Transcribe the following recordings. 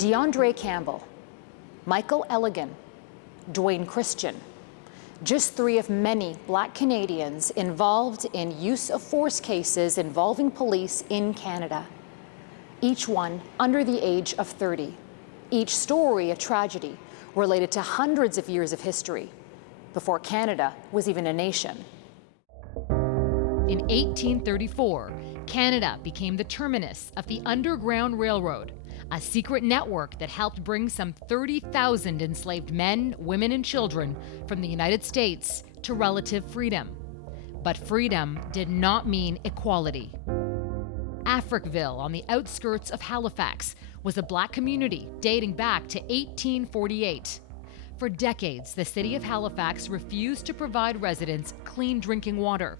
DeAndre Campbell, Michael Elligan, Dwayne Christian, just three of many Black Canadians involved in use of force cases involving police in Canada. Each one under the age of 30. Each story a tragedy related to hundreds of years of history before Canada was even a nation. In 1834, Canada became the terminus of the Underground Railroad, a secret network that helped bring some 30,000 enslaved men, women, and children from the United States to relative freedom. But freedom did not mean equality. Africville, on the outskirts of Halifax, was a Black community dating back to 1848. For decades, the city of Halifax refused to provide residents clean drinking water.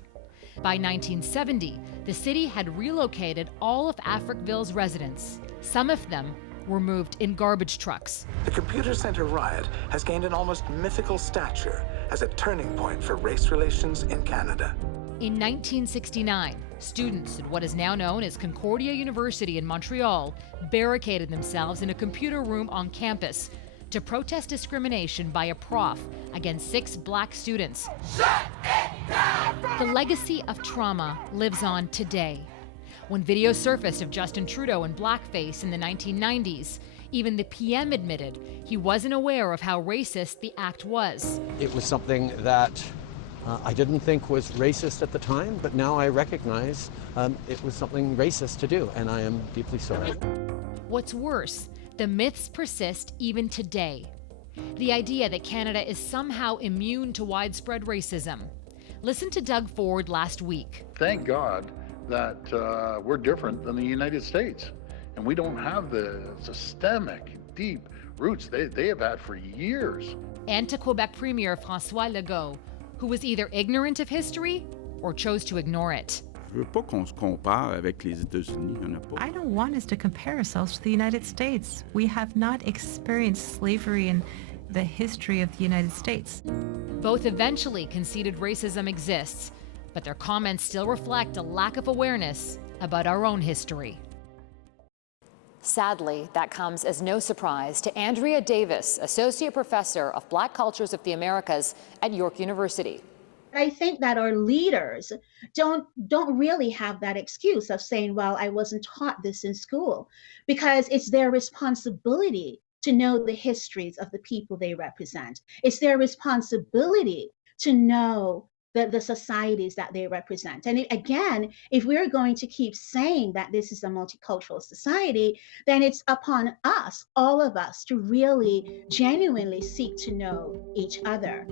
By 1970, the city had relocated all of Africville's residents. Some of them were moved in garbage trucks. The Computer Riot has gained an almost mythical stature as a turning point for race relations in Canada. In 1969, students at what is now known as Concordia University in Montreal barricaded themselves in a computer room on campus to protest discrimination by a prof against 6 Black students. The legacy of trauma lives on today. When video surfaced of Justin Trudeau in blackface in the 1990s, even the PM admitted he wasn't aware of how racist the act was. It was something that I didn't think was racist at the time, but now I recognize it was something racist to do, and I am deeply sorry. What's worse, the myths persist even today. The idea that Canada is somehow immune to widespread racism. Listen to Doug Ford last week. Thank God that we're different than the United States, and we don't have the systemic, deep roots they have had for years. And to Quebec Premier François Legault, who was either ignorant of history or chose to ignore it. I don't want us to compare ourselves to the United States. We have not experienced slavery in the history of the United States. Both eventually conceded racism exists, but their comments still reflect a lack of awareness about our own history. Sadly, that comes as no surprise to Andrea Davis, Associate Professor of Black Cultures of the Americas at York University. I think that our leaders don't really have that excuse of saying, well, I wasn't taught this in school, because it's their responsibility to know the histories of the people they represent. It's their responsibility to know the societies that they represent. And again, if we're going to keep saying that this is a multicultural society, then it's upon us, all of us, to really genuinely seek to know each other.